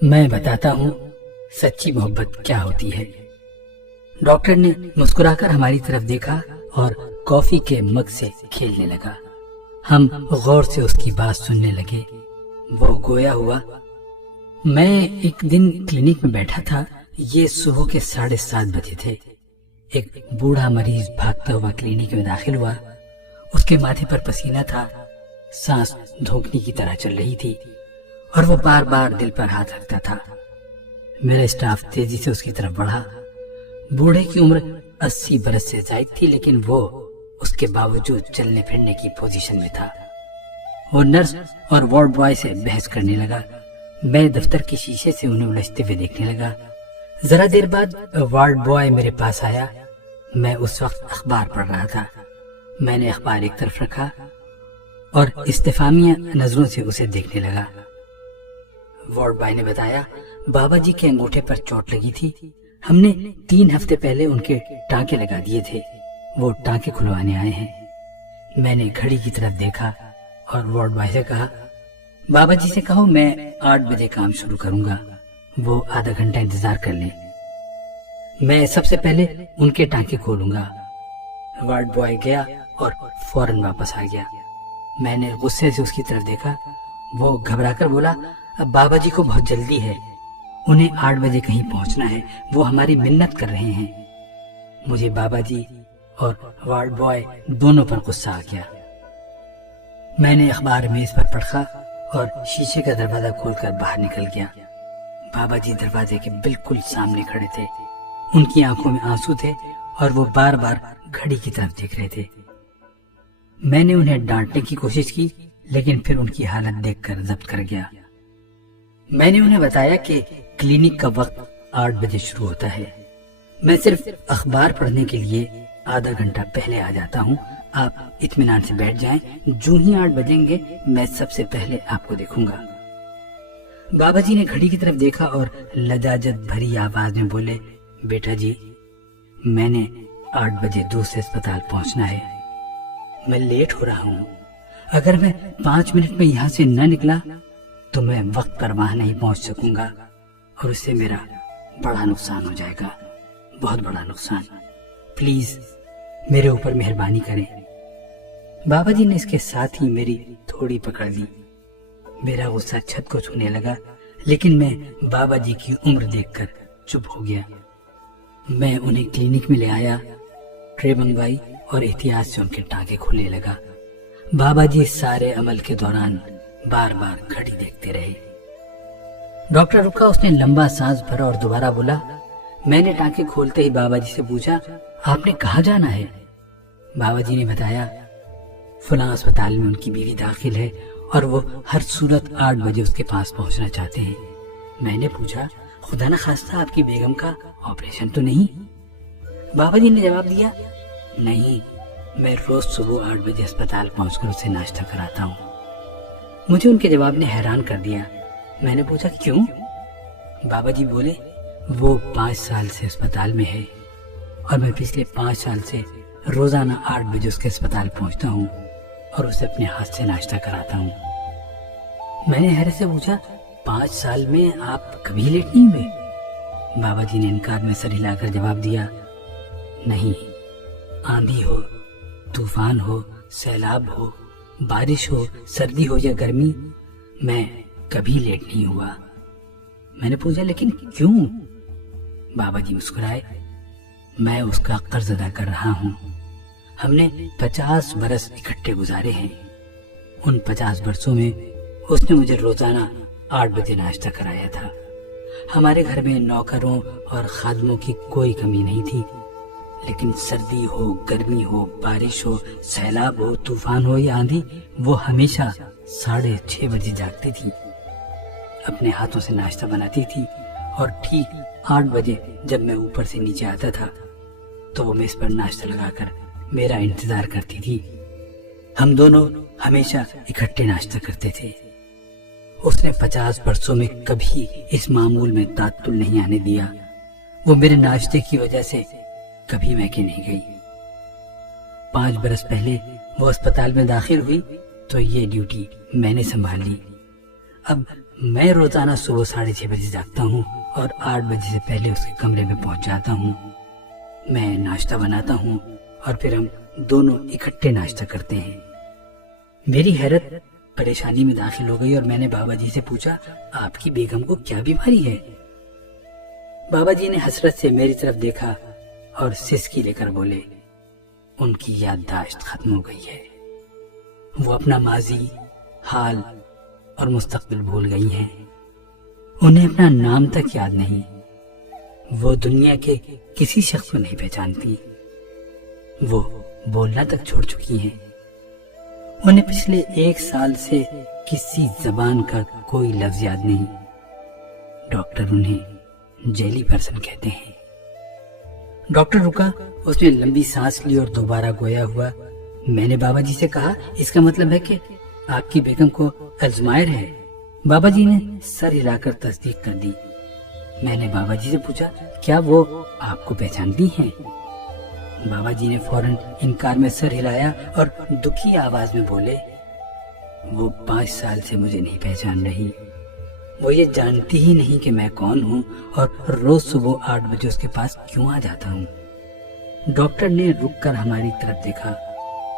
میں بتاتا ہوں سچی محبت کیا ہوتی ہے۔ ڈاکٹر نے مسکرا کر ہماری طرف دیکھا اور کافی کے مگ سے کھیلنے لگا۔ ہم غور سے اس کی بات سننے لگے۔ وہ گویا ہوا، میں ایک دن کلینک میں بیٹھا تھا، یہ صبح کے 7:30 بجے تھے۔ ایک بوڑھا مریض بھاگتا ہوا کلینک میں داخل ہوا۔ اس کے ماتھے پر پسینہ تھا، سانس دھونکنے کی طرح چل رہی تھی اور وہ بار بار دل پر ہاتھ رکھتا تھا۔ میرا اسٹاف تیزی سے اس کی طرف بڑھا۔ بوڑھے کی عمر 80 برس سے زائد تھی، لیکن وہ اس کے باوجود چلنے پھرنے کی پوزیشن میں تھا۔ وہ نرس اور وارڈ بوائے سے بحث کرنے لگا۔ میں دفتر کے شیشے سے انہیں الجھتے ہوئے دیکھنے لگا۔ ذرا دیر بعد وارڈ بوائے میرے پاس آیا۔ میں اس وقت اخبار پڑھ رہا تھا۔ میں نے اخبار ایک طرف رکھا اور استفہامیہ نظروں سے اسے دیکھنے لگا۔ وارڈ بوائے نے بتایا، بابا جی کے انگوٹھے پر چوٹ لگی تھی، ہم نے 3 ہفتے پہلے ان کے ٹانکے لگا دیے تھے، وہ ٹانکے کھلوانے آئے ہیں۔ میں نے گھڑی کی طرف دیکھا اور وارڈ بوائے سے کہا، بابا جی سے کہو میں 8 بجے کام شروع کروں گا، وہ آدھا گھنٹہ انتظار کر لیں، میں سب سے پہلے ان کے ٹانکے کھولوں گا۔ وارڈ بوائے گیا اور فوراً واپس آ گیا۔ میں نے غصے سے اس کی طرف دیکھا۔ وہ گھبرا کر بولا، اب بابا جی کو بہت جلدی ہے، انہیں 8 بجے کہیں پہنچنا ہے، وہ ہماری منت کر رہے ہیں۔ مجھے بابا جی اور وارڈ بوائے دونوں پر غصہ آ گیا۔ میں نے اخبار میز پر پڑھا اور شیشے کا دروازہ کھول کر باہر نکل گیا۔ بابا جی دروازے کے بالکل سامنے کھڑے تھے، ان کی آنکھوں میں آنسو تھے اور وہ بار بار گھڑی کی طرف دیکھ رہے تھے۔ میں نے انہیں ڈانٹنے کی کوشش کی، لیکن پھر ان کی حالت دیکھ کر ضبط کر گیا۔ میں نے انہیں بتایا کہ کلینک کا وقت 8 بجے شروع ہوتا ہے، میں صرف اخبار پڑھنے کے لیے آدھا گھنٹہ پہلے آ جاتا ہوں، آپ اطمینان سے بیٹھ جائیں، جو ہی 8 بجیں گے میں سب سے پہلے آپ کو دیکھوں گا۔ بابا جی نے گھڑی کی طرف دیکھا اور لجاجت بھری آواز میں بولے، بیٹا جی، میں نے 8 بجے دوسرے اسپتال پہنچنا ہے، میں لیٹ ہو رہا ہوں، اگر میں 5 منٹ میں یہاں سے نہ نکلا تو میں وقت پر وہاں نہیں پہنچ سکوں گا اور اس سے میرا بڑا نقصان ہو جائے گا، بہت بڑا نقصان، پلیز میرے اوپر مہربانی کریں۔ بابا جی نے اس کے ساتھ ہی میری تھوڑی پکڑ لی۔ میرا غصہ چھت کو چھونے لگا، لیکن میں بابا جی کی عمر دیکھ کر چپ ہو گیا۔ میں انہیں کلینک میں لے آیا، ٹرے منگوائی اور احتیاط سے ان کے ٹانکے کھولنے لگا۔ بابا جی سارے عمل کے دوران بار بار گھڑی دیکھتے رہے۔ ڈاکٹر رکا، اس نے لمبا سانس بھرا اور دوبارہ بولا۔ میں نے ٹانکے کھولتے ہی بابا جی سے پوچھا، آپ نے کہاں جانا ہے؟ بابا جی نے بتایا، فلاں اسپتال میں ان کی بیوی داخل ہے اور وہ ہر صورت 8 بجے اس کے پاس پہنچنا چاہتے ہیں۔ میں نے پوچھا، خدا نہ خواستہ آپ کی بیگم کا آپریشن تو نہیں؟ بابا جی نے جواب دیا، نہیں، میں روز صبح 8 بجے اسپتال پہنچ کر اسے ناشتہ کراتا ہوں۔ مجھے ان کے جواب نے حیران کر دیا۔ میں نے پوچھا، کیوں؟ بابا جی بولے، وہ 5 سال سے اسپتال میں ہے اور میں پچھلے 5 سال سے روزانہ 8 بجے اس کے اسپتال پہنچتا ہوں اور اسے اپنے ہاتھ سے ناشتہ کراتا ہوں۔ میں نے حیرت سے پوچھا، 5 سال میں آپ کبھی لیٹ نہیں ہوئے؟ بابا جی نے انکار میں سر ہلا کر جواب دیا، نہیں، آندھی ہو، طوفان ہو، سیلاب ہو، بارش ہو، سردی ہو یا گرمی، میں کبھی لیٹ نہیں ہوا۔ میں نے پوچھا، لیکن کیوں؟ بابا جی مسکرائے، میں اس کا قرض ادا کر رہا ہوں، ہم نے 50 برس اکٹھے گزارے ہیں، ان 50 برسوں میں اس نے مجھے روزانہ 8 بجے ناشتہ کرایا تھا۔ ہمارے گھر میں نوکروں اور خادموں کی کوئی کمی نہیں تھی، لیکن سردی ہو، گرمی ہو، بارش ہو، سیلاب ہو، طوفان ہو یا آندھی، وہ ہمیشہ 6:30 بجے جاگتی تھی، اپنے ہاتھوں سے ناشتہ بناتی تھی اور ٹھیک 8 بجے جب میں اوپر سے نیچے آتا تھا تو وہ میز پر ناشتہ لگا کر میرا انتظار کرتی تھی۔ ہم دونوں ہمیشہ اکٹھے ناشتہ کرتے تھے۔ اس نے 50 برسوں میں کبھی اس معمول میں تعطل نہیں آنے دیا۔ وہ میرے ناشتے کی وجہ سے کبھی میکے نہیں گئی۔ 5 برس پہلے وہ اسپتال میں داخل ہوئی تو یہ ڈیوٹی میں نے سنبھال لی۔ اب میں روزانہ صبح 6:30 بجے جاگتا ہوں اور 8 بجے سے پہلے اس کے کمرے میں پہنچ جاتا ہوں۔ میں ناشتہ بناتا ہوں اور پھر ہم دونوں اکٹھے ناشتہ کرتے ہیں۔ میری حیرت پریشانی میں داخل ہو گئی اور میں نے بابا جی سے پوچھا، آپ کی بیگم کو کیا بیماری ہے؟ بابا جی نے حسرت سے میری طرف دیکھا اور سسکی لے کر بولے، ان کی یادداشت ختم ہو گئی ہے۔ وہ اپنا ماضی، حال اور مستقبل بھول گئی ہیں۔ انہیں اپنا نام تک یاد نہیں۔ وہ دنیا کے کسی شخص کو نہیں پہچانتی۔ وہ بولنا تک چھوڑ چکی ہیں۔ انہیں پچھلے 1 سال سے کسی زبان کا کوئی لفظ یاد نہیں۔ ڈاکٹر انہیں جیلی پرسن کہتے ہیں۔ ڈاکٹر رکا، اس نے لمبی سانس لی اور دوبارہ گویا ہوا۔ میں نے بابا جی سے کہا، اس کا مطلب ہے کہ آپ کی بیگم کو الزائمر ہے؟ بابا جی نے سر ہلا کر تصدیق کر دی۔ میں نے بابا جی سے پوچھا، کیا وہ آپ کو پہچانتی ہیں؟ بابا جی نے فوراً انکار میں سر ہلایا اور دکھی آواز میں بولے، وہ 5 سال سے مجھے نہیں پہچان رہی۔ وہ یہ جانتی ہی نہیں کہ میں کون ہوں اور روز صبح 8 بجے اس کے پاس کیوں آ جاتا ہوں۔ ڈاکٹر نے رک کر ہماری طرف دیکھا۔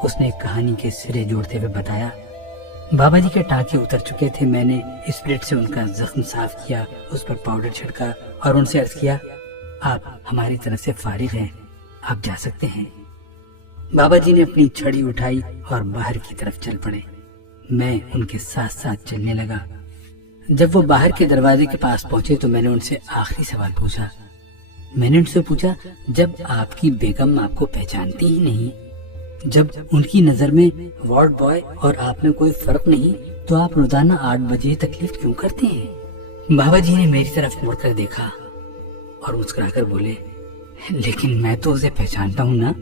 اس نے کہانی کے سرے جوڑتے ہوئے بتایا، بابا جی کے ٹانکے اتر چکے تھے۔ میں نے اسپرٹ سے ان کا زخم صاف کیا، اس پر پاؤڈر چھڑکا اور ان سے عرض کیا، آپ ہماری طرف سے فارغ ہیں، آپ جا سکتے ہیں۔ بابا جی نے اپنی چھڑی اٹھائی اور باہر کی طرف چل پڑے۔ میں ان کے ساتھ ساتھ چلنے لگا۔ جب وہ باہر کے دروازے کے پاس پہنچے تو میں نے ان سے آخری سوال پوچھا۔ میں نے ان سے پوچھا، جب آپ کی بیگم آپ کو پہچانتی ہی نہیں، جب ان کی نظر میں وارڈ بوائے اور آپ میں کوئی فرق نہیں، تو آپ روزانہ 8 بجے تکلیف کیوں کرتے ہیں؟ بابا جی نے میری طرف مڑ کر دیکھا اور مسکرا کر بولے، لیکن میں تو اسے پہچانتا ہوں نا،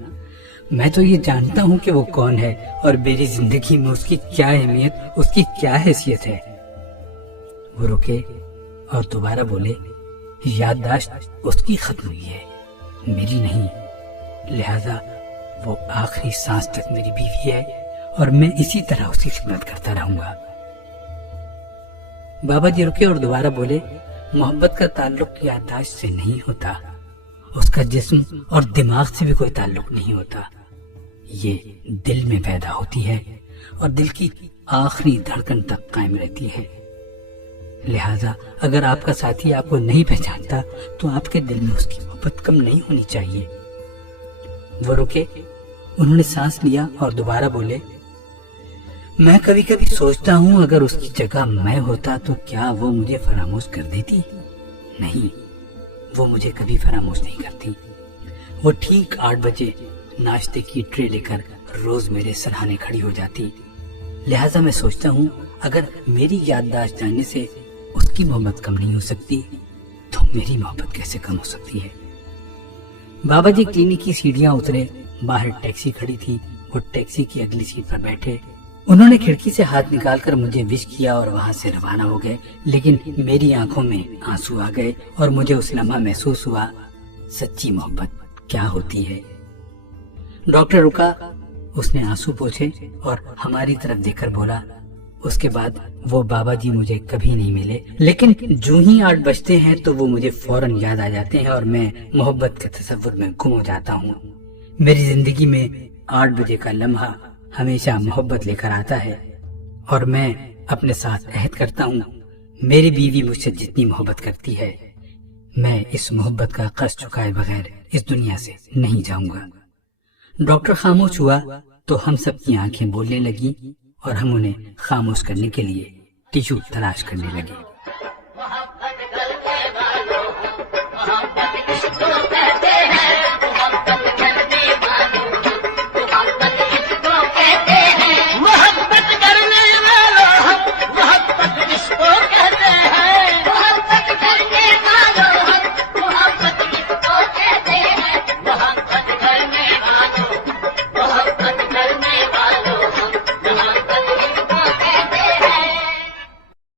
میں تو یہ جانتا ہوں کہ وہ کون ہے اور میری زندگی میں اس کی کیا اہمیت، اس کی کیا حیثیت ہے۔ وہ رکے اور دوبارہ بولے، یادداشت اس کی ختم ہوئی ہے، میری نہیں، لہذا وہ آخری سانس تک میری بیوی ہے اور میں اسی طرح اس کی خدمت کرتا رہوں گا۔ بابا جی رکے اور دوبارہ بولے، محبت کا تعلق یادداشت سے نہیں ہوتا، اس کا جسم اور دماغ سے بھی کوئی تعلق نہیں ہوتا، یہ دل میں پیدا ہوتی ہے اور دل کی آخری دھڑکن تک قائم رہتی ہے۔ لہذا اگر آپ کا ساتھی آپ کو نہیں پہچانتا تو آپ کے دل میں اس کی محبت کم نہیں ہونی چاہیے۔ وہ رکے، انہوں نے سانس لیا اور دوبارہ بولے، میں کبھی کبھی سوچتا ہوں اگر اس کی جگہ میں ہوتا تو کیا وہ مجھے فراموش کر دیتی؟ نہیں، وہ مجھے کبھی فراموش نہیں کرتی۔ وہ ٹھیک 8 بجے ناشتے کی ٹرے لے کر روز میرے سرہانے کھڑی ہو جاتی۔ لہٰذا میں سوچتا ہوں اگر میری یادداشت جاننے سے اس کی محبت کم نہیں ہو سکتی تو میری محبت کیسے کم ہو سکتی ہے؟ بابا جی کلینک کی سیڑھیاں اترے، باہر ٹیکسی کھڑی تھی، وہ ٹیکسی کی اگلی سیٹ پر بیٹھے۔ انہوں نے کھڑکی سے ہاتھ نکال کر مجھے وش کیا اور وہاں سے روانہ ہو گئے، لیکن میری آنکھوں میں آنسو آ گئے اور مجھے اس لمحہ محسوس ہوا سچی محبت کیا ہوتی ہے۔ ڈاکٹر رکا، اس نے آنسو پوچھے اور ہماری طرف دیکھ کر بولا، اس کے بعد وہ بابا جی مجھے کبھی نہیں ملے، لیکن جو ہی 8 بجتے ہیں تو وہ مجھے فوراً یاد آ جاتے ہیں اور میں محبت کے تصور میں گم ہو جاتا ہوں۔ میری زندگی میں 8 بجے کا لمحہ ہمیشہ محبت لے کر آتا ہے اور میں اپنے ساتھ عہد کرتا ہوں، میری بیوی مجھ سے جتنی محبت کرتی ہے، میں اس محبت کا قرض چکائے بغیر اس دنیا سے نہیں جاؤں گا۔ ڈاکٹر خاموش ہوا تو ہم سب کی آنکھیں بولنے لگی اور ہم انہیں خاموش کرنے کے لیے ٹیشو تلاش کرنے لگے۔